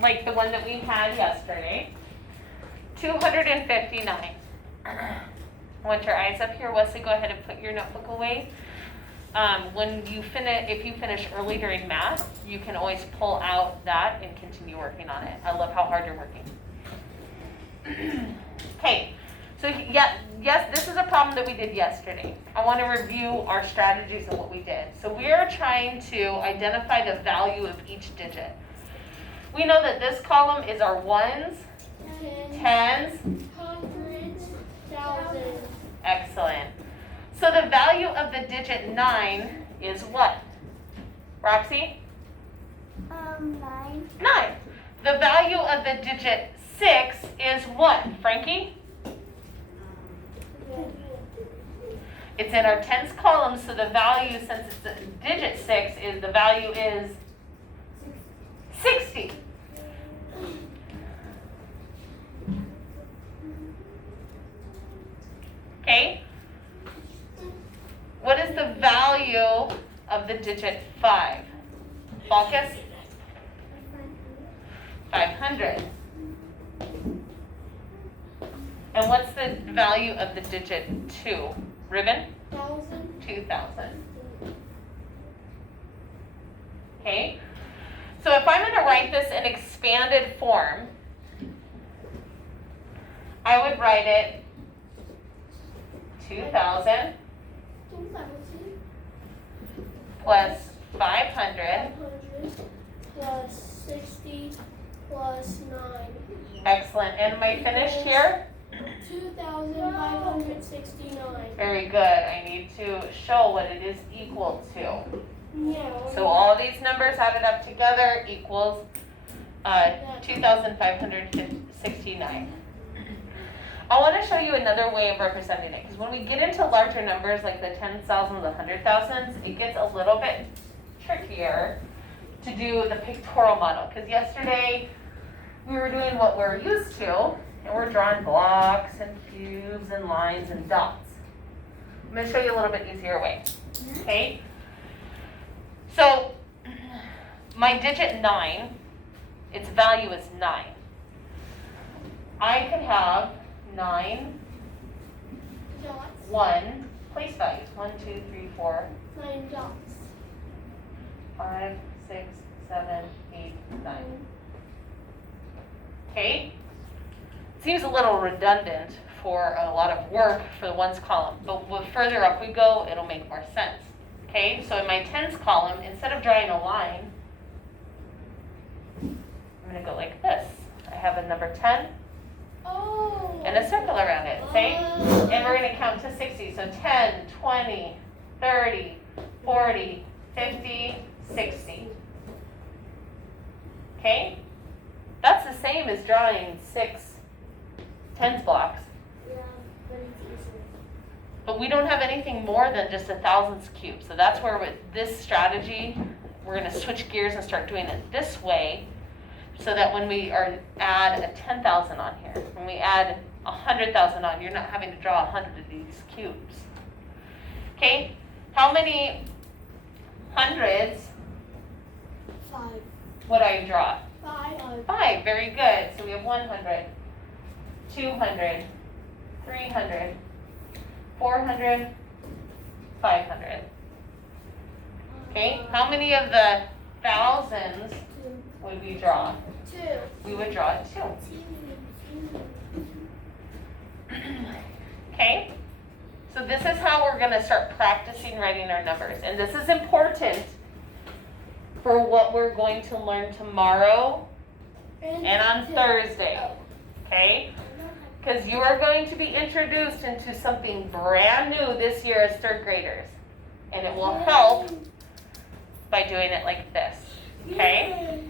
like the one that we had yesterday. 259. I want your eyes up here. Wesley, go ahead and put your notebook away. When you if you finish early during math, you can always pull out that and continue working on it. I love how hard you're working. Okay, so yes, this is a problem that we did yesterday. I want to review our strategies and what we did. So we are trying to identify the value of each digit. We know that this column is our ones, tens, Hundreds, thousands. excellent. So the value of the digit 9 is what? Roxy? 9. 9. The value of the digit 6 is what, Frankie? It's in our tens column, so the value, since it's a digit 6, is the value is 60. Okay? What is the value of the digit 5? Falcus? 500. And what's the value of the digit 2? Ribbon? 2,000. Okay? So if I'm going to write this in expanded form, I would write it 2,000 plus 500 plus 60 plus 9. Excellent. And am I finished here? 2,569. Very good. I need to show what it is equal to. Yeah. So all these numbers added up together equals 2,569. I want to show you another way of representing it, because when we get into larger numbers like the 10,000s, the 100,000s, it gets a little bit trickier to do the pictorial model. Because yesterday we were doing what we're used to, and we're drawing blocks and cubes and lines and dots. I'm going to show you a little bit easier way. Okay? So my digit 9, its value is 9. I could have 9, Dots. 1, place values. 1, 2, 3, 4, 9 dots. 5, 6, 7, 8, 9. Okay? Seems a little redundant for a lot of work for the ones column, but the further up we go, it'll make more sense. Okay, so in my tens column, instead of drawing a line, I'm going to go like this. I have a number 10 Oh. and a circle around it, say? And we're going to count to 60. So 10, 20, 30, 40, 50, 60. Okay? That's the same as drawing 6 tens blocks. Yeah, but it's easier. But we don't have anything more than just a thousands cube. So that's where with this strategy, we're going to switch gears and start doing it this way, so that when we add a 10,000 on here, when we add 100,000 on, you're not having to draw 100 of these cubes. Okay? How many hundreds 5. would I draw? 5. 5. Very good. So we have 100, 200, 300, 400, 500. Okay? How many of the thousands 2. would we draw? 2. We would draw 2. Okay? So this is how we're going to start practicing writing our numbers. And this is important for what we're going to learn tomorrow and on Thursday. Okay? Because you are going to be introduced into something brand new this year as third graders. And it will help by doing it like this. Okay?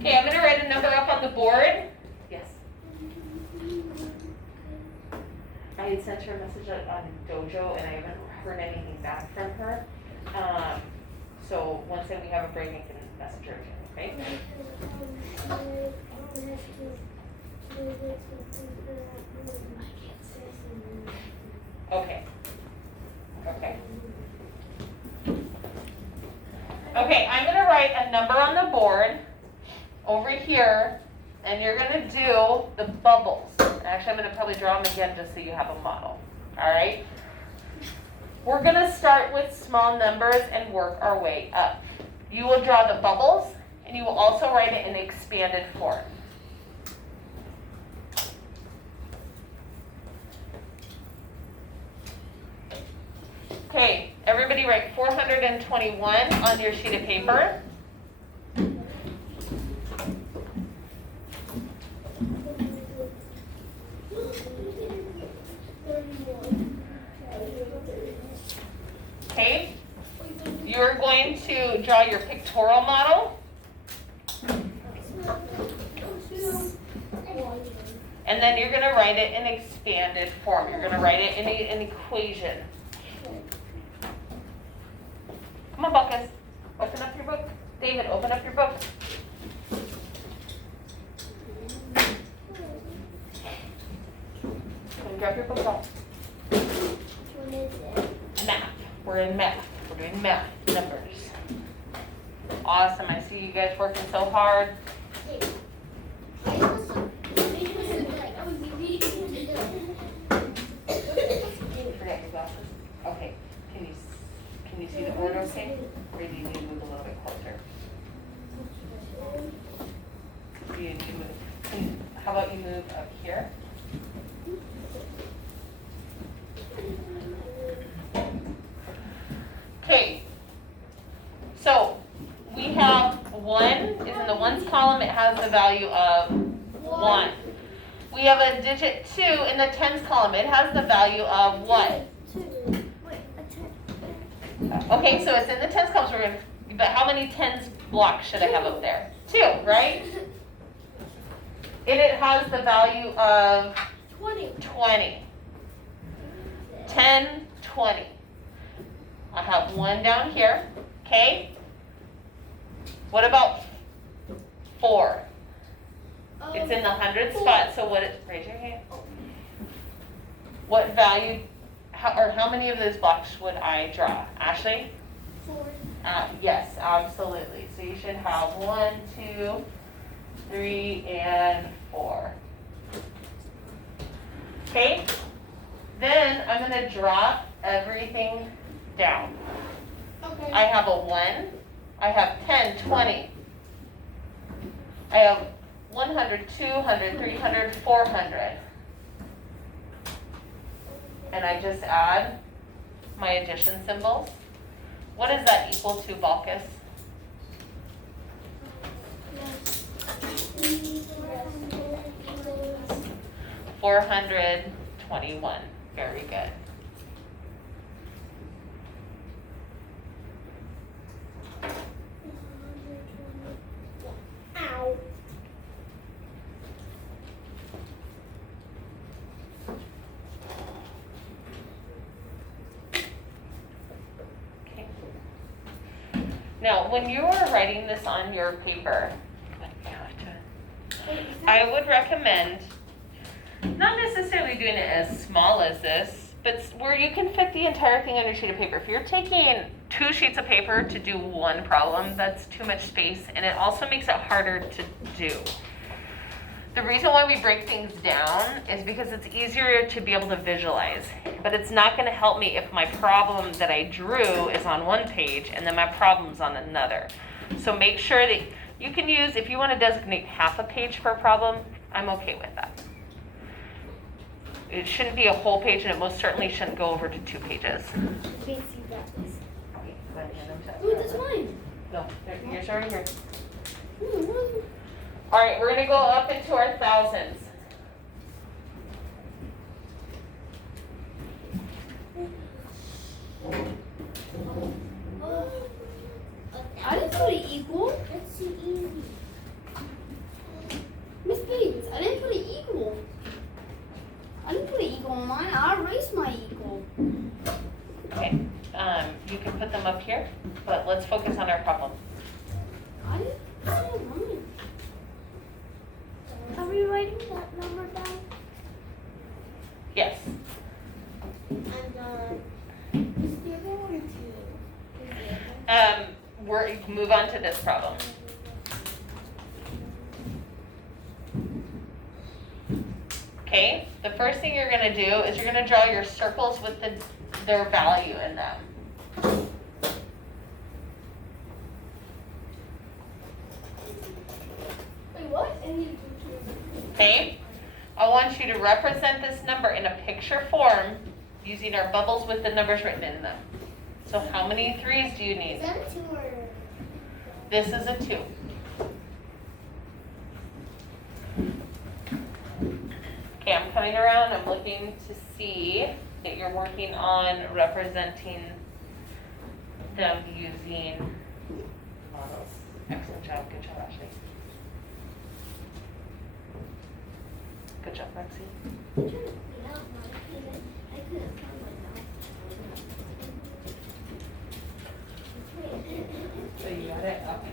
Okay, I'm going to write a number up on the board. Yes. I had sent her a message on Dojo, and I haven't heard anything back from her. So once we have a break, I can message her again, okay? Okay. Okay. Okay, I'm gonna write a number on the board over here, and you're gonna do the bubbles. Actually, I'm gonna probably draw them again just so you have a model. All right? We're gonna start with small numbers and work our way up. You will draw the bubbles, and you will also write it in expanded form. Okay, everybody write 421 on your sheet of paper. Okay, you're going to draw your pictorial model, and then you're going to write it in expanded form. You're going to write it in an equation. Come on, Buckus. Open up your book. David, open up your book. And grab your book out. Math. We're in math. We're doing math, numbers. Awesome. I see you guys working so hard. Forget your glasses. Okay. Can you see the board okay? Or do you need to move a little bit closer? Do you need to move? How about you move up here? Okay, so we have 1 is in the ones column. It has the value of 1. We have a digit 2 in the tens column. It has the value of what? Okay, so it's in the tens column. So we're gonna, but how many tens blocks should I have up there? 2, right? And it has the value of 20. 10, 20. I have 1 down here, okay? What about 4? It's in the 100 spot, so raise your hand. What value, how many of those blocks would I draw? Ashley? 4. Yes, absolutely. So you should have 1, 2, 3, and 4. Okay? Then I'm going to drop everything down. Okay. I have a 1, I have 10, 20. I have 100, 200, 300, 400. And I just add my addition symbols. What is that equal to, Balkis? 421. Very good. Ow. Okay. Now, when you are writing this on your paper, I would recommend not necessarily doing it as small as this, but where you can fit the entire thing on your sheet of paper. If you're taking 2 sheets of paper to do one problem, that's too much space, and it also makes it harder to do. The reason why we break things down is because it's easier to be able to visualize, but it's not going to help me if my problem that I drew is on one page and then my problem's on another. So make sure that you can use, if you want to designate half a page per problem, I'm okay with that. It shouldn't be a whole page, and it most certainly shouldn't go over to 2 pages. I can't see that. Ooh, that's mine. No, yours are here. All right, we're gonna go up into our thousands. I didn't put it equal. That's too easy. Miss Bates, I didn't put it equal. I didn't put it equal on mine. I erased my equal. Okay, you can put them up here, but let's focus on our problem. I didn't put it on mine. Are we writing that number down? we can move on to this problem. Okay, the first thing you're gonna do is you're gonna draw your circles with their value in them. Wait, what? Okay, I want you to represent this number in a picture form using our bubbles with the numbers written in them. So how many 3s do you need? Is that a 2 or? This is a 2. Okay, I'm coming around, I'm looking to see that you're working on representing them using models. Excellent job, good job, Ashley. Good job, Lexi. I couldn't find my So you got it? Okay.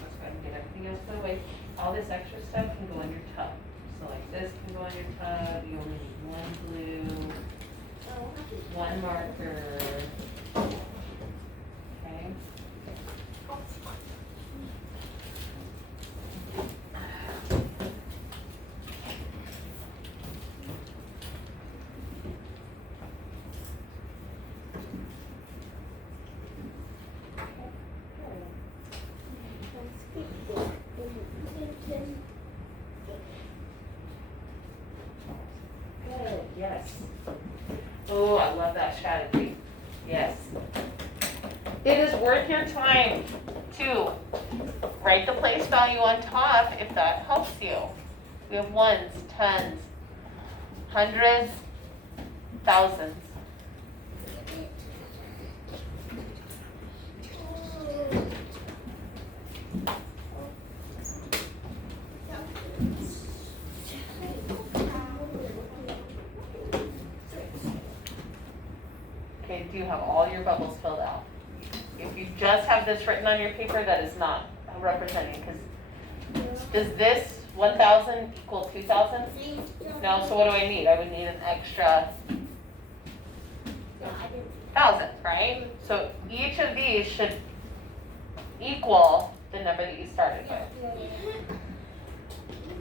Let's go ahead and get everything else put away. All this extra stuff can go in your tub. So like this can go in your tub, you only need one glue, one marker. Okay? Good, yes. Oh, I love that strategy. Yes. It is worth your time to write the place value on top if that helps you. We have ones, tens, hundreds, thousands. Okay, do you have all your bubbles filled out? If you just have this written on your paper, that is not representing, because does this 1,000 equal 2,000? No, so what do I need? I would need an extra 1,000, right? So each of these should equal the number that you started with.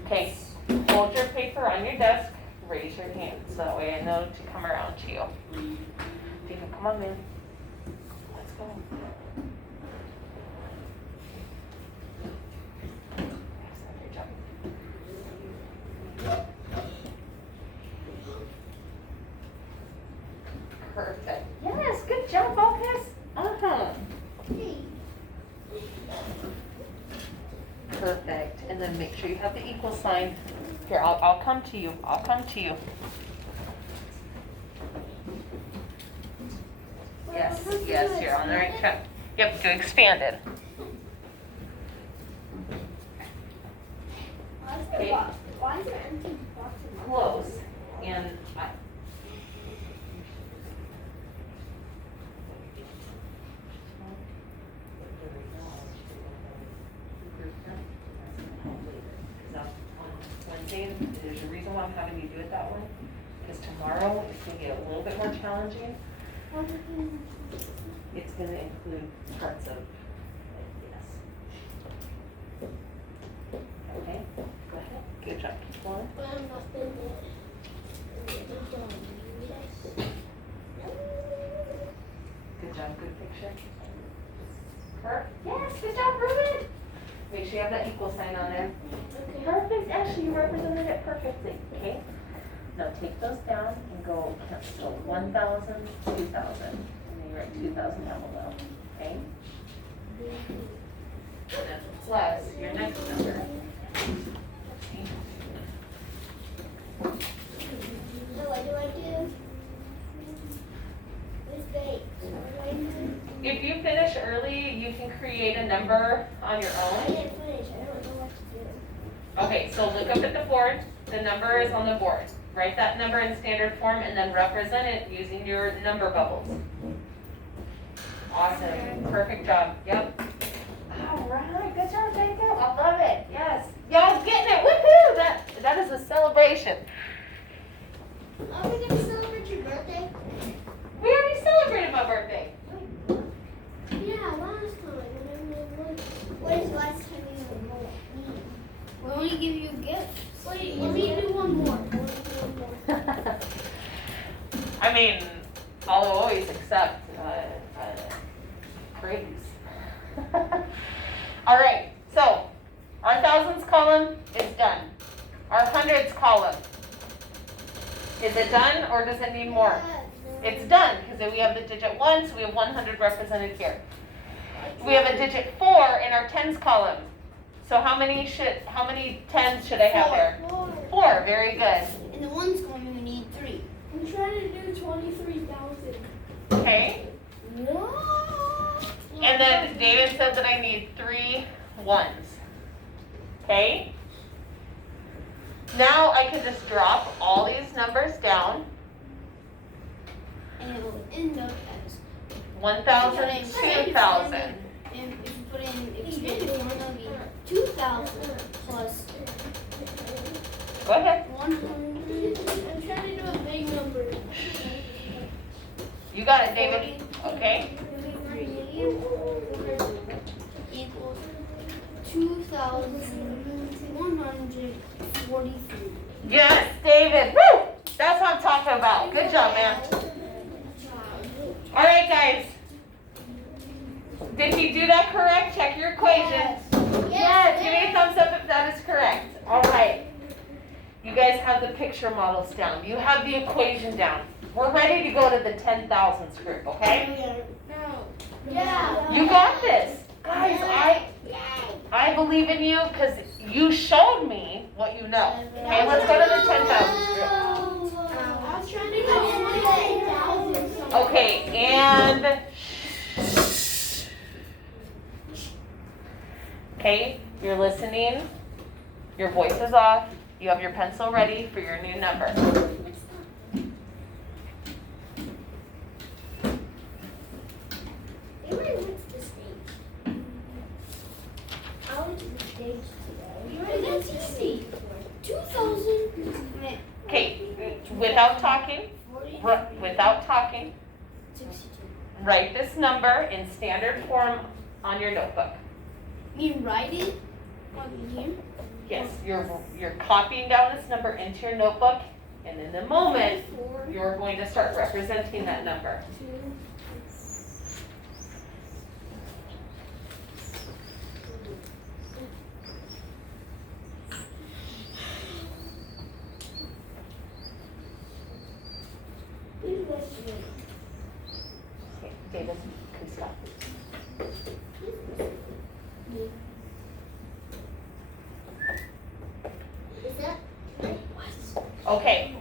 Okay, hold your paper on your desk, raise your hand, so that way I know to come around to you. David, come on, man. Let's go. Excellent, good job. Perfect. Yes, good job, Focus. Uh-huh. Perfect. And then make sure you have the equal sign. Here, I'll come to you. I'll come to you. Yes, yes, you're on the right track. Yep, do expanded. Okay. Why is there empty box in my Close. And I. Wednesday, there's a reason why I'm having you do it that way. Because tomorrow it's going to get a little bit more challenging. It's going to include parts of yes. Okay, go ahead. Good job. Keep going. But I'm not spending it. Good job. Good picture. Yes, good job, Ruben. Make sure you have that equal sign on there. Okay. Perfect. Ashley, you represented it perfectly. Okay. Now take those down and go cancel 1,000, 2,000. And then you write 2,000 down below. Okay? And then plus your next number. So what do I do? Mistakes. What do I do? If you finish early, you can create a number on your I own. didn't finish. I don't know what to do. Okay, so look up at the board. The number is on the board. Write that number in standard form and then represent it using your number bubbles. Awesome. Perfect job. Yep. All right. Good job, Jacob. I love it. Yes. Y'all getting it. Woohoo! That is a celebration. Are we gonna celebrate your birthday? We already celebrated my birthday. Yeah, last time. We only give you gifts. Wait, let me do one more. I mean, I'll always accept praise. All right, so our thousands column is done. Our hundreds column, is it done or does it need more? It's done because we have the digit 1, so we have 100 represented here. We have a digit 4 in our tens column. So how many tens should I have there? 4, very good. In the ones column, we need 3. I'm trying to do 23,000. Okay. What? And then David said that I need 3 ones. Okay? Now I can just drop all these numbers down. And it will end up as 1,000, 2,000. And if you put in expanded form, it'll be 2,000 plus Go ahead. 100. I'm trying to do a big number. You got it, David. Okay. Equals 2,143. Yes, David. Woo! That's what I'm talking about. Good job, man. All right, guys. Did he do that correct? Check your equation. Yes, give me a thumbs up if that is correct. All right. You guys have the picture models down. You have the equation down. We're ready to go to the 10,000s group, okay? Yeah. You got this. Guys, I believe in you because you showed me what you know. Okay, let's go to the 10,000s group. I was trying to do 28,000. Okay, and okay, you're listening. Your voice is off. You have your pencil ready for your new number. Everybody went to the stage. I went to the stage today. That's easy. 2,000. Okay, without talking, write this number in standard form on your notebook. You write it on here. Yes, you're copying down this number into your notebook, and in a moment, you're going to start representing that number. Okay, David, please stop. Is that Okay.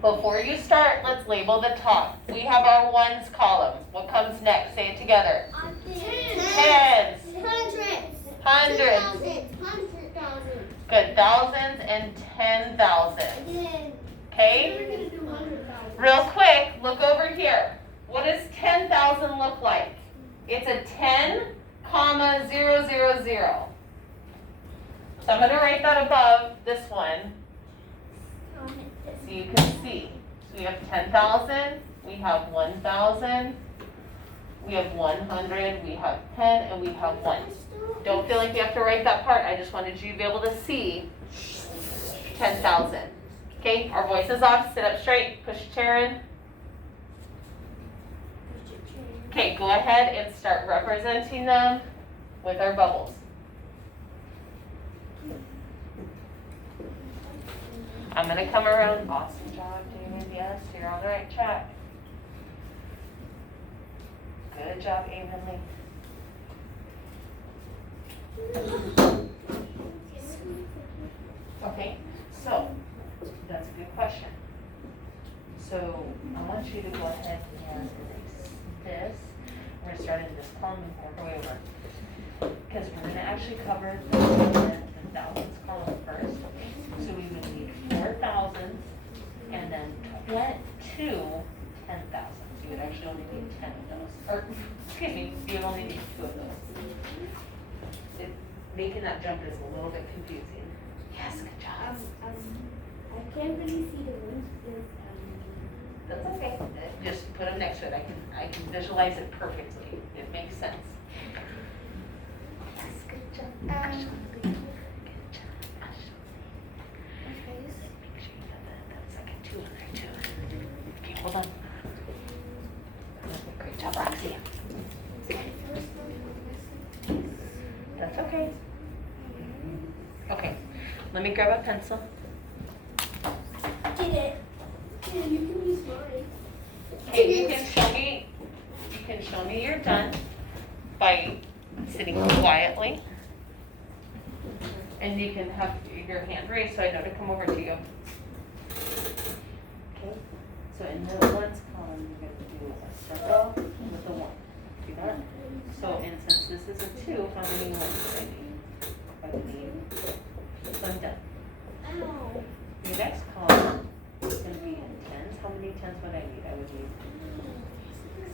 Before you start, let's label the top. We have our ones column. What comes next? Say it together. Tens. Hundreds. Good. Thousands and 10,000. Okay? Real quick, look over here. What does 10,000 look like? It's a 10, comma, 0, 0, 0. So I'm going to write that above this one so you can see. So we have 10,000, we have 1,000, we have 100, we have 10, and we have 1. Don't feel like you have to write that part. I just wanted you to be able to see 10,000. Okay, our voice is off. Sit up straight. Push your chair in. Okay, go ahead and start representing them with our bubbles. I'm going to come around. Awesome job, David. Yes, you're on the right track. Good job, Evenly. Okay, so that's a good question. So I want you to go ahead and erase this. We're going to start in this column and work our way over. Because we're going to actually cover the thousands column first. So we would need 4 thousands and then 2 10,000s. You would actually only need 10 of those. Or, excuse me, you would only need 2 of those. Making that jump is a little bit confusing. Yes, good job. I can't really see the ones That's okay. Just put them next to it. I can visualize it perfectly. It makes sense. Yes, good job. Good. hold on. Great job, Roxy. That's okay. Okay, let me grab a pencil. Get it. Yeah, you can use mine. Okay, you can show me you're done by sitting quietly. And you can have your hand raised so I know to come over to you. Okay, so in the ones column, you're gonna do a circle with a 1. See that? So, and since this is a 2, how many ones do I need? I would need, so I'm done. Ow. Your next column is gonna be in tens. How many tens would I need? I would need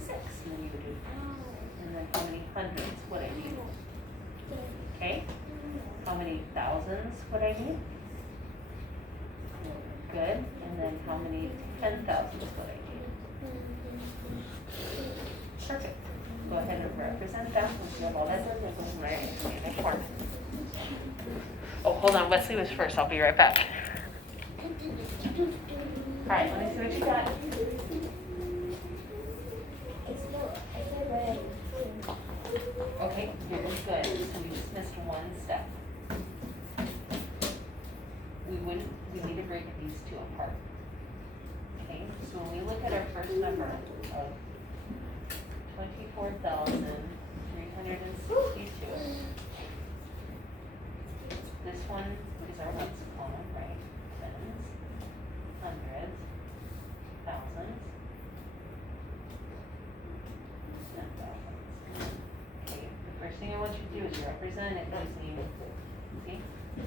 6. And then you would do, and then how many hundreds would I need? Okay. How many thousands would I need? Good. And then how many 10,000s would I need? Perfect. Go ahead and represent that. Once you have all that done, we'll go right into the form. Oh, hold on. Wesley was first. I'll be right back. All right, let me see what you got. Okay, you're good. So we just missed one step. We need to break these two apart. Okay, so when we look at our first number of 24,362, this one is our ones column, right? Tens, hundreds, thousands, 10,000s. Okay, the first thing I want you to do is represent it using, see?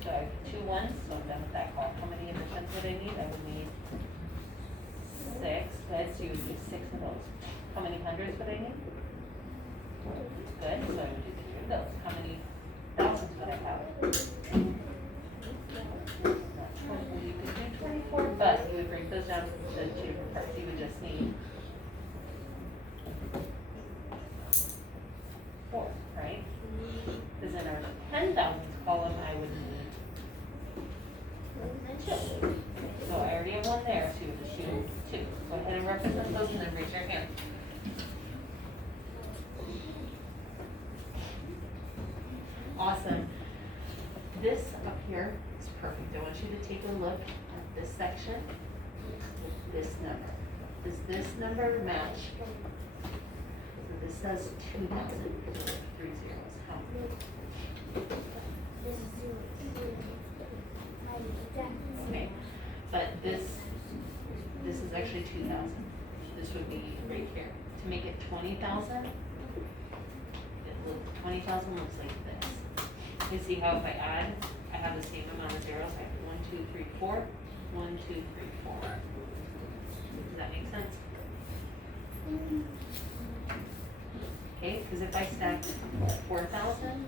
So I have 2 ones, so I'm done with that column. How many additions would I need? I would need 6. Good, so you would do 6 of those. How many hundreds would I need? Good, so I would do 3 of those. How many thousands would I have? You could do 24, but you would break those down to 2 different parts. You would just need 4, right? Because in our 10,000s column, I would need 2. So I already have 1 there, so you would just do 2. Go ahead and represent those and then raise your hand. Awesome. This up here is perfect. I want you to take a look at this section with this number. Does this number match? So this says 2,000. 3 zeros. How many? Okay, but this is actually 2,000. This would be right here. To make it 20,000, 20,000 looks like this. You see how if I add, I have the same amount of zeros. I have 1, 2, 3, 4. 1, 2, 3, 4. Does that make sense? Okay, because if I stack 4,000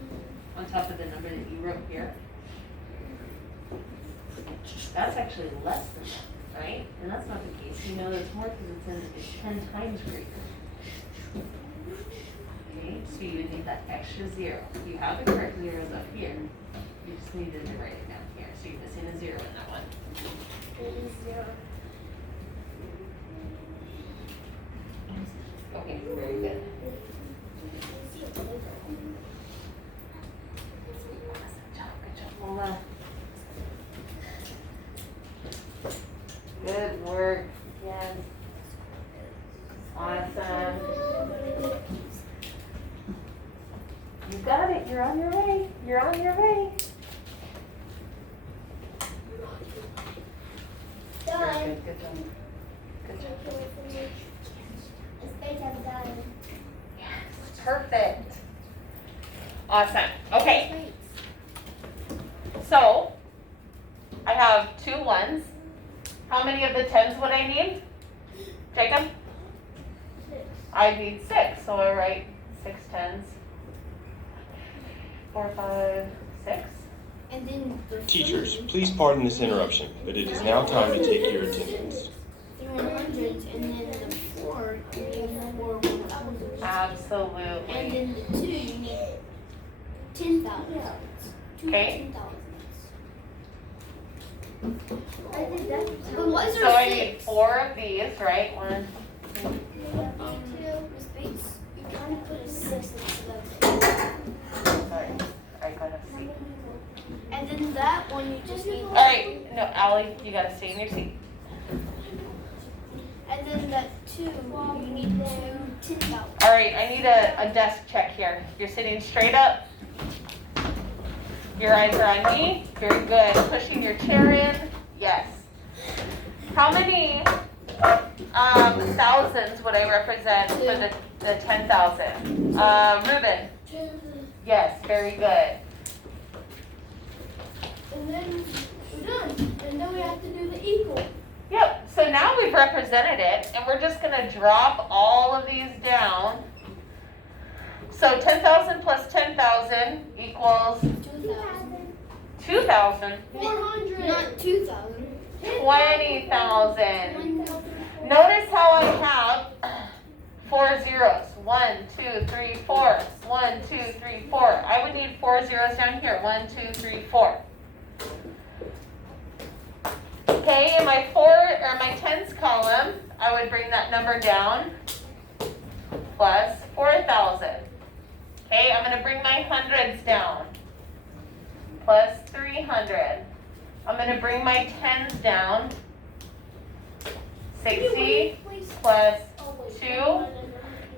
on top of the number that you wrote here, that's actually less than that, right? And that's not the case. You know that's more because it's 10 times greater. Okay, so you would need that extra 0. You have the correct zeros up here. You just needed to write it down here. So you're missing a 0 in that one. Okay, very good. Awesome job, good job, Lola. Good work, yes. Awesome. You got it, you're on your way, you're on your way. Done. Good, good job. Good job. It's great I'm done. Yes, perfect. Awesome, okay. So, I have 2 1s. How many of the 10s would I need? Jacob? 6. I need 6, so I write 6 10s. 4, 5, 6. And then the Teachers, please pardon this interruption, but it is now time to take your attendance. 3 100s, and then the 4, you need 4 1,000s. Absolutely. And then the 2, you need 10,000s. 2 Okay. 10,000s. I did that. But why is So there I need 6? 4 of these, right? 1, Miss Bates. You kind of put a 6 next to that. sorry. I gotta see. And then that one you just need. Alright, no, Allie, you gotta stay in your seat. And then that 2, you need 2 10,000. Alright, I need a desk check here. You're sitting straight up. Your eyes are on me. Very good. Pushing your chair in. Yes. How many thousands would I represent for the 10,000? Ruben. Yes, very good. And then we're done. And then we have to do the equal. Yep, so now we've represented it, and we're just gonna drop all of these down. So 10,000 plus 10,000 equals 2,000. 2,000, 400. Not 2,000. 20,000. Notice how I have 4 zeros. 1, 2, 3, 4. 1, 2, 3, 4. I would need 4 zeros down here. 1, 2, 3, 4. Okay, in my my tens column, I would bring that number down plus 4,000. Okay, I'm gonna bring my hundreds down plus 300. I'm gonna bring my tens down 60 plus 2,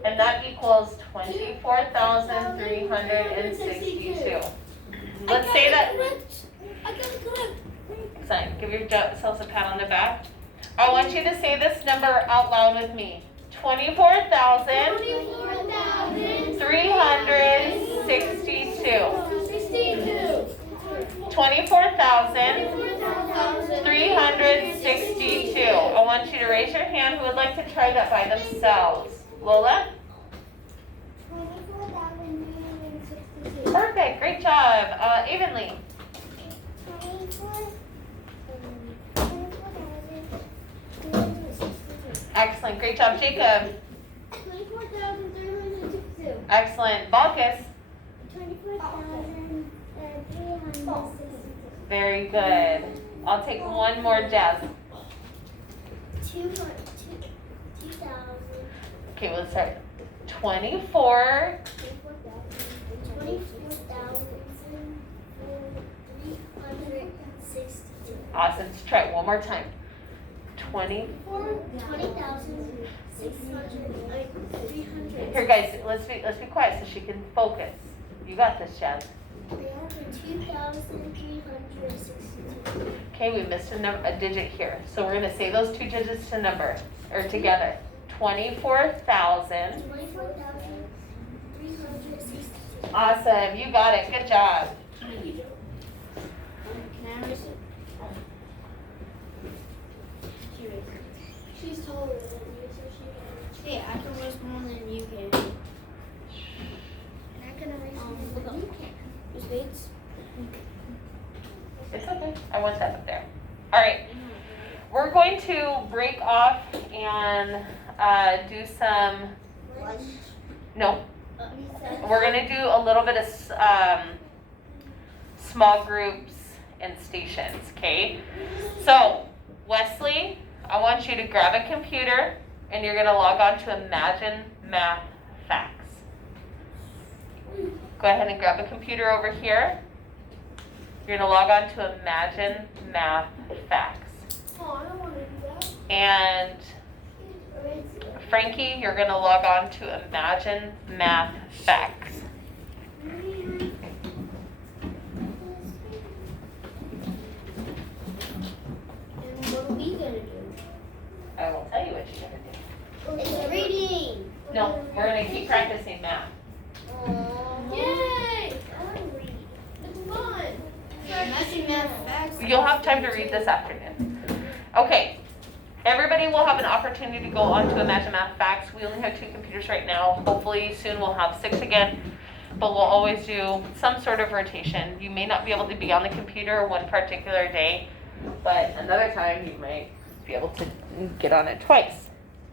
and that equals 24,362. Let's say that. I got it correct. Excellent. Give yourselves a pat on the back. I want you to say this number out loud with me. 24,362. 24,362. I want you to raise your hand who would like to try that by themselves. Lola? 24,362. Perfect. Great job. Evenly? 24,362. Excellent. Great job, Jacob. 24,362. Excellent. Balkis? 24,362. Very good. I'll take one more, Jazz. 2,000. Okay, let's start. 24. 24,362. Awesome. Let's try it one more time. 20. 20,600. Here, guys, let's be quiet so she can focus. You got this, Jazz. 2,362. Okay, we missed a digit here, so we're gonna say those 2 digits together. 24,000. 24,362. Awesome. You got it. Good job. Can I erase it? She erased it. She's taller than you, so she can. Hey, I can erase more than you can. And I can erase more look than up. you can. Miss Bates? It's okay. I want that up there. All right. We're going to break off and do some. No, we're gonna do a little bit of small groups and stations. Okay. So Wesley, I want you to grab a computer and you're gonna log on to Imagine Math Facts. Go ahead and grab a computer over here. You're gonna log on to Imagine Math Facts. Oh, I don't want to do that. And Erase it. Frankie, you're gonna log on to Imagine Math Facts. And what are we gonna do? I will tell you what you're gonna do. It's reading. No, we're gonna keep practicing math. Yay! I want to read. It's fun. Imagine Math Facts. You'll have time to read this afternoon. Okay, everybody will have an opportunity to go on to Imagine Math Facts. We only have 2 computers right now. Hopefully soon we'll have 6 again, but we'll always do some sort of rotation. You may not be able to be on the computer one particular day, but another time you might be able to get on it twice.